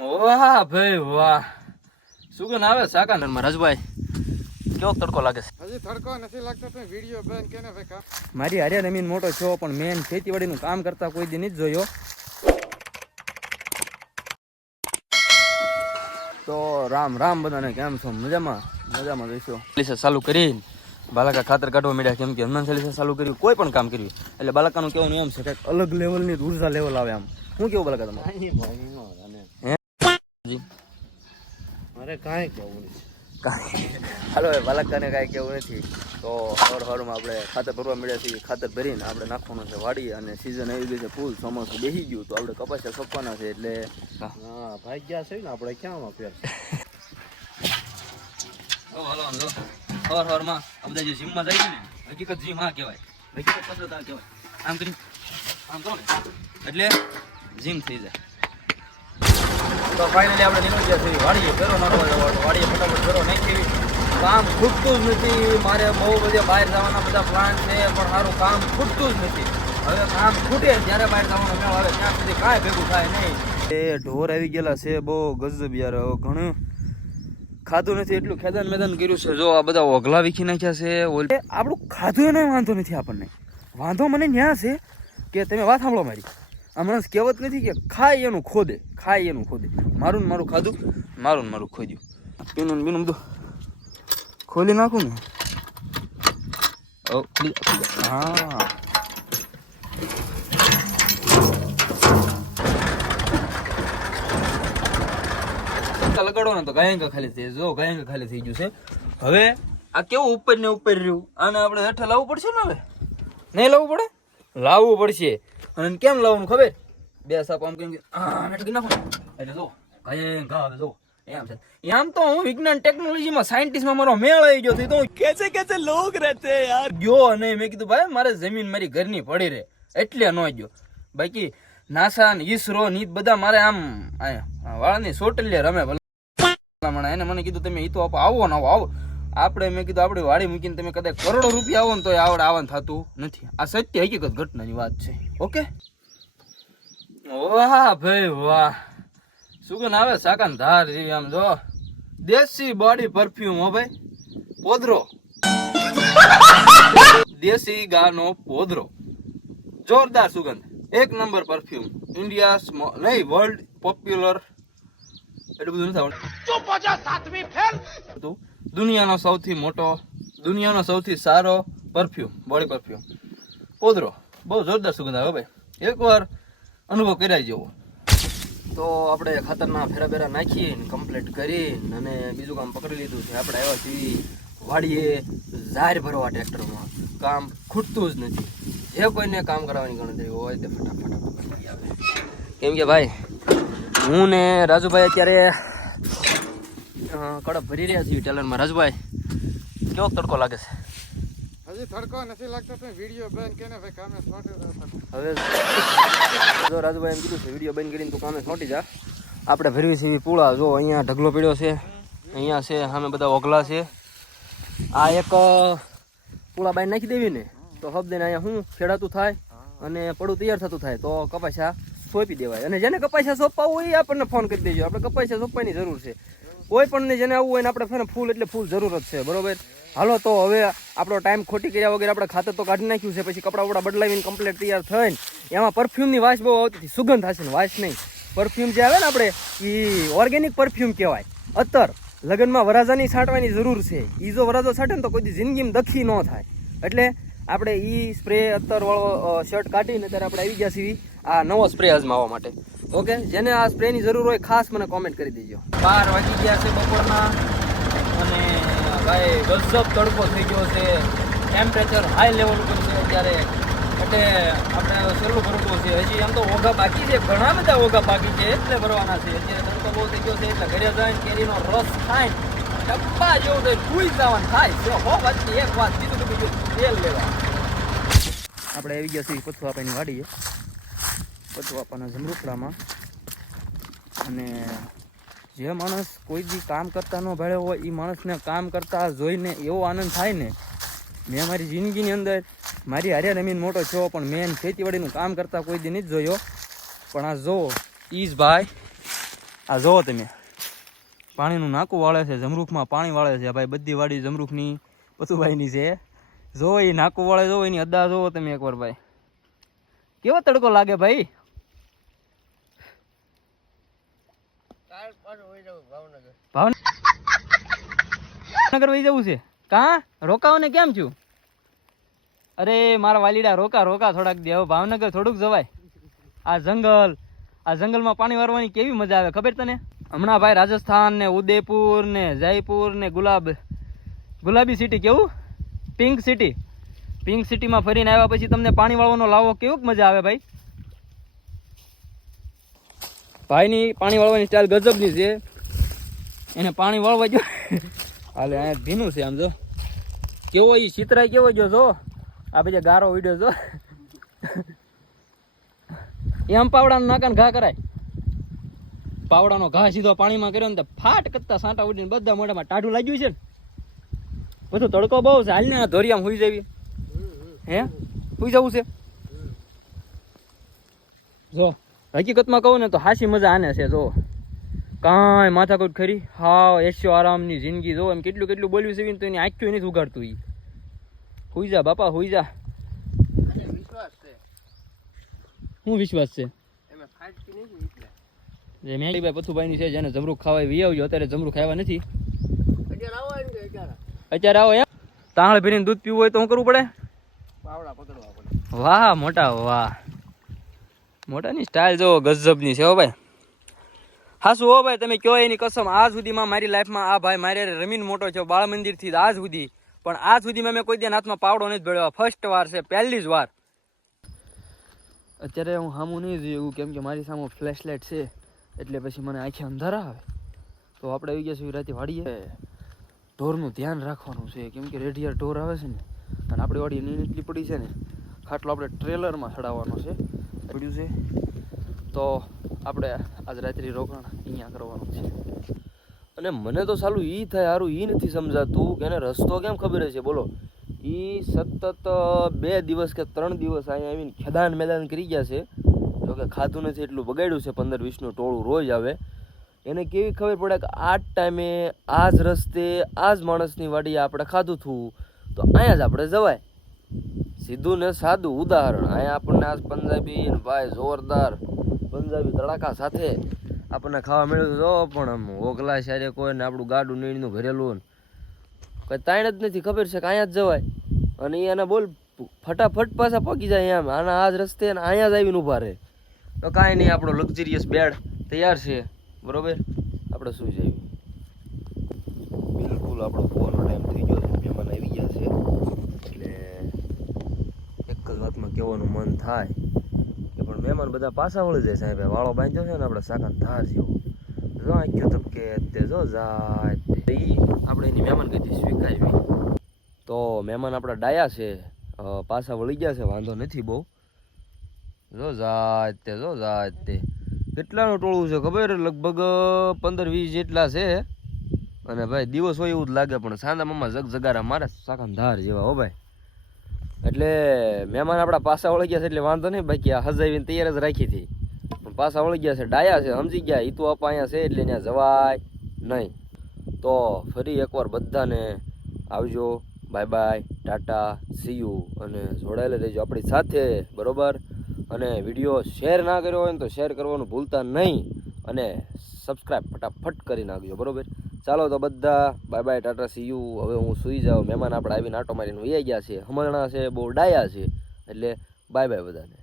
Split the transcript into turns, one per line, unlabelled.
વાહ ભાઈ વાહ. સુગંધ આવે સાકાનરમાં રાજભાઈ? કેવો તડકો લાગે છે?
હજી તડકો નથી લાગતો તો વીડિયો બેન કેને ભાઈ કામ?
મારી હારે રમીન મોટો છો પણ મેન ખેતીવાડીનું કામ કરતા કોઈ દી નથી જોયો. તો રામ રામ બધાને કેમ છો? મજામાં? મજામાં રહીશો ચાલીસા ચાલુ કરીને બાલકા ખાતર કાઢવા મળ્યા કેમ કે હનુમાન ચાલીસા ચાલુ કર્યું કોઈ પણ કામ કર્યું. એટલે બાલકાનું કહેવાનું એમ છે કંઈક અલગ લેવલની ઊર્જા લેવલ આવે આમ. શું કેવું બાલકા તમારે? હે
મારે કાંઈ કહેવું નથી.
કાંઈ હાલો હવે બાલકાને કાંઈ કેવું નથી. તો હર હરમાં આપણે ખાતર ભરવા મળ્યા છીએ. ખાતર ભરીને આપણે નાખવાનું છે વાડી અને સિઝન આવી ગઈ છે ફૂલ ચોમાસું બેસી ગયું તો આપણે કપાસિયા કપવાના છે એટલે
હા. ભાઈ ગયા છે ને આપણે ક્યાં વાપર્યા
હલો હર હરમાં આ બધા જે જીમમાં જાય છે ને હકીકત જીમ આ કહેવાય. હકીકત કસરત આ કહેવાય. આમ કરી આમ કરો ને. એટલે જીમ થઈ જાય. તો ફાઇનલી આપણે નીકળી છીએ વાડીએ ફેરો નાખવા વાડીએ ફટાફટ નહીં નાખી કામ ખૂટતું જ નથી, મારે બહુ બધા બહાર જવાના બધા પ્લાન છે, પણ સારું કામ ખૂટતું જ નથી. હવે કામ ખૂટે જ્યારે બહાર જવાનો મેળ આવે, ત્યાં સુધી કાંઈ ભેગું થાય નહીં. એ ઢોર આવી ગયેલા છે, બહુ ગજબ યાર ઘણું ખાધું નથી, એટલું ખેદાન મેદાન કર્યું છે. જો આ બધા ઓઘલા વીખી નાખ્યા છે આપણું ખાધું એને વાંધો નથી આપણને. વાંધો મને ન્યા છે કે તમે વાત સાંભળો મારી. માણસ કહેવત નથી કે ખાય એનું ખોદે, ખાય એનું ખોદે. મારું ને મારું ખાધું, મારું ને મારું ખોદ્યું. પીનું બીનું બધું ખોલી નાખું ને. હા. લગાડો ને તો ગાયંકા ખાલી થઈ જો ગાયંકા ખાલી થઈ ગયું છે. હવે આ કેવું ઉપર ને ઉપર રહ્યું? આને આપણે હેઠે લાવવું પડશે ને હવે? નહીં લાવવું પડે? લાવવું પડશે. અને કેમ લાવવાનું ખબર? બે સાપ આમ કેમ કે નાખો. એટલે જો કઈ આવે, જો. તો હું વિજ્ઞાન ટેકનોલોજીમાં સાયન્ટિસ્ટમાં મારો મેળ આવી ગયો તો કેસે કેસે લોગ રહેતે યાર. ગયો અને મેં કીધું, ભાઈ, મારે જમીન મારી ઘરની પડી રહે. એટલે ન ગયો. બાકી નાસા ને ઈસરો ની બધા મારે આમ વાળની સોટલીએ રમે ભલે એને મને કીધું, તમે ઈ તો આવો ને આવો આવો. આપણે મેં કીધું આપણે વાડી મૂકીને તમે કદાચ કરોડો રૂપિયા આવો ને તો આવડે આવવાનું થતું નથી. આ સત્ય હકીકત ઘટનાની વાત છે. ઓકે? વાહ ભાઈ વાહ. સુગંધ આવે સાકાન ધાર જેવી આમ જો. દેશી બોડી પરફ્યુમ હો ભાઈ. પોદરો. દેશી ગાનો પોદરો. જોરદાર સુગંધ. એક નંબર પરફ્યુમ ઇન્ડિયા નહીં વર્લ્ડ પોપ્યુલર એટલું બધું નથી આવડતું. દુનિયાનો સૌથી મોટો, દુનિયાનો સૌથી સારો પરફ્યુમ બોડી પરફ્યુમ પોદરો, બહુ જોરદાર સુગંધ આવે ભાઈ. એકવાર અનુભવ કરાઈ જેવો. તો આપણે ખાતરના ફેરા બેરા નાખીને કમ્પ્લીટ કરીને અને બીજું કામ પકડી લીધું છે. આપણે આવ્યા છીએ વાડીએ ઝાર ભરવા ટ્રેક્ટરમાં. કામ ખૂટતું જ નથી. જે કોઈને કામ કરાવવાની ગણતરી હોય તે ફટાફટ કેમ કે ભાઈ, હું ને રાજુભાઈ અત્યારે કડપ ભરી રહ્યા છીએ ટેલરમાં રજભાઈ કેવો તડકો લાગે છે?
હજી તડકો નથી લાગતો તો વીડિયો બેન કેને ભાઈ કામે સોટે
હવે જો રાજુભાઈ એમ કીધું છે વીડિયો બંધ કરીને તું કામે છોટી જા. આપણે ભરવી છે પૂળા. જો અહીંયા ઢગલો પડ્યો છે અહીંયા છે સામે બધા ઓગલા છે. આ એક પૂળા બાઈ નાખી દેવી ને તો હબ દઈને અહીંયા શું ખેડાતું થાય અને પડું તૈયાર થતું થાય તો કપાસા સોંપી દેવાય. અને જેને કપાસા સોંપાવું હોય એ આપણને ફોન કરી દેજો. આપણે કપાસા સોંપવાની જરૂર છે. કોઈ પણ જેને આવવું હોય ને આપણે ફેને ફૂલ એટલે ફૂલ જરૂર જ છે, બરોબર? હાલો, તો હવે આપણો ટાઈમ ખોટી કર્યા વગર આપણે ખાતર તો કાઢી નાખ્યું છે, પછી કપડા વપડા બદલાવીને કમ્પ્લીટ તૈયાર થઈને એમાં પરફ્યુમની વાસ બહુ આવતી હતી, સુગંધ હશે ને, વાસ નહીં. પરફ્યુમ જે આવે ને આપણે એ ઓર્ગેનિક પરફ્યુમ કહેવાય. અત્તર લગ્નમાં વરાજાની છાંટવાની જરૂર છે. એ જો વરાજો છાંટે ને તો કોઈ જિંદગીમાં દખી ન થાય. એટલે આપણે એ સ્પ્રે અત્તર વાળો શર્ટ કાઢીને ત્યારે આપણે આવી ગયા છીએ. આ નવો સ્પ્રે અજમાવવા માટે. ઓકે જેને આ સ્પ્રેની જરૂર હોય, ખાસ મને કોમેન્ટ કરી દેજો. બાર વાગી ગયા છે બપોરના અને ભાઈ ગજબ તડકો થઈ ગયો છે. ટેમ્પરેચર હાઈ લેવલ ઉપર છે અત્યારે. એટલે આપણે સહેલું ભરવું છે. હજી એમ તો ઓઘા બાકી છે. ઘણા બધા ઓઘા બાકી છે. એટલે ભરવાના છે. અત્યારે તડકો બહુ થઈ ગયો છે. એટલે ઘરે જઈને કેરીનો રસ ખાય ડબ્બા જેવું થઈ ભૂઈ જવાનું થાય. હો, વાત, એક વાત કીધું તો બીજું તેલ લેવા આપણે આવી ગયા છીએ. પથ્થુ આપાની વાડીએ. પથુ આપાના જમરૂખડામાં. અને જે માણસ કોઈ દી કામ કરતા ન ભળ્યો હોય એ માણસને કામ કરતા જોઈને એવો આનંદ થાય ને, મેં મારી જિંદગીની અંદર મારી હારે રમીને મોટો છો, પણ મેં ખેતીવાડીનું કામ કરતા કોઈ દી નથી જોયો. પણ આ જો ઈજ ભાઈ, આ જોવો તમે. પાણીનું નાકું વાળે છે, જમરૂખમાં પાણી વાળે છે ભાઈ બધી વાડી જમરૂખની પતુભાઈની છે. જો એ નાકું વાળે જોવો એની અદા જોવો તમે એકવાર ભાઈ. કેવો તડકો લાગે ભાઈ? ભાવનગર વહી જવું છે? કા? રોકાવો ને કેમ છું? અરે, મારા વાલીડા રોકા રોકા થોડાક દે. હવે ભાવનગર થોડુંક જવાય. આ જંગલ, આ જંગલમાં પાણી વારવાની કેવી મજા આવે, ખબર તને? હમણાં ભાઈ રાજસ્થાન ને ઉદયપુર ને જયપુર ને ગુલાબ, ગુલાબી સિટી કેવું? પિંક સિટી પિંક સિટીમાં ફરીને આવ્યા પછી તમને પાણી વાળવાનો લાવો કેવું મજા આવે ભાઈ? ભાઈની પાણી વાળવાની સ્ટાઇલ ગજબની છે. એને પાણી વાળવા જો હાલે અહીંયા ભીનું છે આમ જો. કેવો એ ચિત્રાય કેવો જો જો? આ પછી ગારો વીડિયો જો. એમ પાવડાનો નાકાને ઘા કરાય. પાવડાનો ઘા સીધો પાણીમાં કર્યો ને ફાટ કરતા સાંટા ઉડીને બધા મોઢામાં ટાઢું લાગ્યું છે ને. બધું તડકો બહુ છે, હાલને ધોરિયામાં હુઈ જવી. હે? હુઈ જવું છે. જો, હકીકતમાં કહું ને તો હાસી મજા આને છે, જો. કાંઈ માથાકૂટ ખરી હા એસ્યો આરામની જિંદગી જો એમ કેટલું કેટલું બોલ્યું છે તો એની આંખ્યું નથી ઉગાડતું એ હુઈ જા બાપા હુઈ જા. શું વિશ્વાસ છે. જે મેં પથુભાઈની છે જેને જમરૂખ ખાવા વી આવજો અત્યારે જમરૂખ ખાવા નથી. અત્યારે આવો એમ તાંળ ભરીને દૂધ પીવું હોય તો શું કરવું પડે? વાહ મોટા વાહ. મોટાની સ્ટાઇલ જો ગજબની છે હો ભાઈ. હાસુ હો ભાઈ, તમે કહો એની કસમ? આજ સુધીમાં મારી લાઈફમાં આ ભાઈ, મારે રમીન મોટો છે, બાળ મંદિરથી આજ સુધી. પણ આજ સુધીમાં મેં કોઈ દિન હાથમાં પાવડો નથી ભેળવ્યો ફર્સ્ટ વાર છે, પહેલી જ વાર. અત્યારે હું સામું નહીં જોયું કેમ કે મારી સામે ફ્લેશ લાઇટ છે, એટલે પછી મને આંખે અંધારા આવે. તો આપણે આવી ગયા છીએ, રાતે વાડીએ. ઢોરનું ધ્યાન રાખવાનું છે, કેમ કે રેઢિયાર ઢોર આવે છે ને, અને આપણી વાડી નીચલી પડી છે ને, ખાટલો આપણે ટ્રેલરમાં ચડાવવાનો છે. પડ્યું છે. તો આપણે આજ રાત્રિ રોકાણ અહીંયા કરવાનું છે. અને મને તો સાલું એ થાય સારું એ નથી સમજાતું કે એને રસ્તો કેમ ખબર છે? બોલો. એ સતત બે દિવસ કે ત્રણ દિવસ અહીંયા આવીને ખેદાન મેદાન કરી ગયા છે. જોકે ખાધું નથી એટલું બગાડ્યું છે, પંદર વીસનું ટોળું રોજ આવે. એને કેવી ખબર પડે કે આ જ ટાઈમે આ જ રસ્તે આ જ માણસની વાડીએ આપણે ખાધું હતું તો અહીંયા જ આપણે જવાય. સીધું ને સાદું ઉદાહરણ. અહીંયા આપણને આ પંજાબી ભાઈ જોરદાર પંજાબી તડાકા સાથે આપણને ખાવા મળ્યું તો પણ આમ ઓગલા શારે કોઈ ને આપણું ગાડું નીણનું ભરેલું ને કઈ તાણ જ નથી, ખબર છે કે અહીંયા જ જવાય. અને એ એને બોલ ફટાફટ પાછા પગી જાય એમ. આના આ જ રસ્તે અને અહીંયા જ આવીને ઊભા રહે. તો કાંઈ નહીં, આપણો લક્ઝરિયસ બેડ તૈયાર છે. બરોબર? આપણે શું જઈએ. બિલકુલ આપણો ફોનનો ટાઈમ થઈ ગયો છે. મહેમાન આવી ગયા છે. એટલે એક જ વાતમાં કહેવાનું મન થાય. પણ મહેમાન બધા પાછા વળી જાય સાહેબ વાળો બાંધ્યો છે ને, આપણે સાકાન ધાર જેવો. જો આંખ્યો તબકે તે જો જાય. આપણે એની મહેમાન ગતિ સ્વીકારવી. તો મહેમાન આપણા ડાયા છે. પાછા વળી ગયા છે. વાંધો નથી બહુ. જો જાય તે, જો જાય તે. કેટલાનું ટોળું છે ખબર? લગભગ પંદર વીસ જેટલા છે. અને ભાઈ, દિવસ હોય એવું જ લાગે, પણ સાંદા મામા જગ જગારા મારે સાકાન ધાર જેવા, હો ભાઈ. એટલે મહેમાન આપણા પાછા વળી ગયા છે એટલે વાંધો નહીં, બાકી આ હજાવીને તૈયાર જ રાખી હતી. પણ પાછા વળી ગયા છે, ડાયા છે, સમજી ગયા એ તો આપા અહીંયા છે એટલે ત્યાં જવાય નહીં. તો ફરી એકવાર બધાને આવજો, bye bye, tata see you અને જોડાયેલા રહેજો આપણી સાથે, બરોબર? અને વીડિયો શેર ના કર્યો હોય ને તો શેર કરવાનું ભૂલતા નહીં અને સબસ્ક્રાઈબ ફટાફટ કરી નાખજો, બરોબર? ચાલો તો બધા bye bye tata see you હવે હું સૂઈ જાઉં. મહેમાન આપણે આવીને આટો મારીને વહી ગયા છે. હમણાં છે, બહુ ડાયા છે. એટલે બાય બાય બધાને.